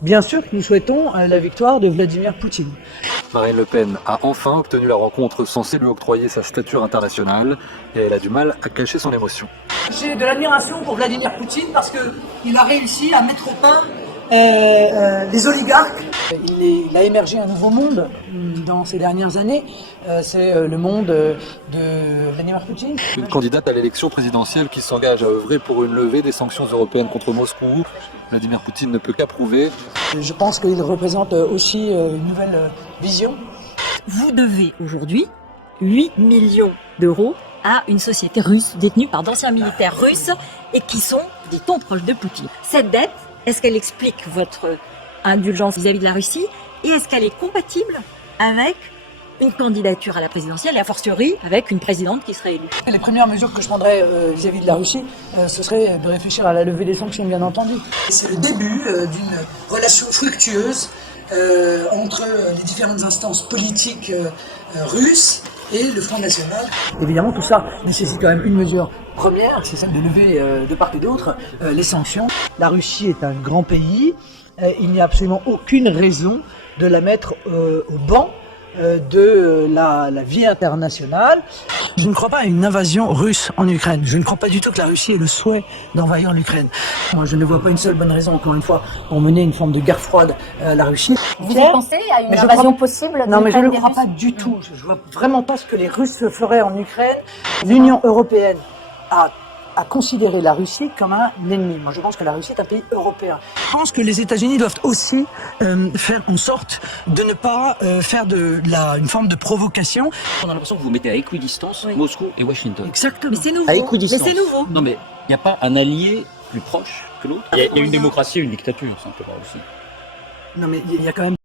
Bien sûr que nous souhaitons la victoire de Vladimir Poutine. Marine Le Pen a enfin obtenu la rencontre censée lui octroyer sa stature internationale et elle a du mal à cacher son émotion. J'ai de l'admiration pour Vladimir Poutine parce qu'il a réussi à mettre au pain les oligarques. Il a émergé un nouveau monde dans ces dernières années. C'est le monde de Vladimir Poutine. Une candidate à l'élection présidentielle qui s'engage à œuvrer pour une levée des sanctions européennes contre Moscou. Vladimir Poutine ne peut qu'approuver. Je pense qu'il représente aussi une nouvelle vision. Vous devez aujourd'hui 8 millions d'euros à une société russe détenue par d'anciens militaires russes et qui sont des tons proches de Poutine. Cette dette, est-ce qu'elle explique votre indulgence vis-à-vis de la Russie et est-ce qu'elle est compatible avec une candidature à la présidentielle et a fortiori avec une présidente qui serait élue? Les premières mesures que je prendrais vis-à-vis de la Russie, ce serait de réfléchir à la levée des sanctions, bien entendu. C'est le début d'une relation fructueuse entre les différentes instances politiques russes et le Front National. Évidemment, tout ça nécessite quand même une mesure première, c'est celle de lever de part et d'autre les sanctions. La Russie est un grand pays, il n'y a absolument aucune raison de la mettre au banc de la vie internationale. Je ne crois pas à une invasion russe en Ukraine. Je ne crois pas du tout que la Russie ait le souhait d'envahir l'Ukraine. Moi, je ne vois pas une seule bonne raison, encore une fois, pour mener une forme de guerre froide à la Russie. Vous y pensez à une invasion possible? Non, mais je ne le crois pas du tout. Je ne vois vraiment pas ce que les Russes feraient en Ukraine. L'Union européenne a considérer la Russie comme un ennemi. Moi, je pense que la Russie est un pays européen. Je pense que les États-Unis doivent aussi faire en sorte de ne pas faire une forme de provocation. On a l'impression que vous mettez à équidistance Moscou et Washington. Exactement. Mais c'est nouveau. À équidistance. Mais c'est nouveau. Non mais il n'y a pas un allié plus proche que l'autre. Il y a une démocratie et une dictature, ça on peut voir aussi. Non, mais il y a quand même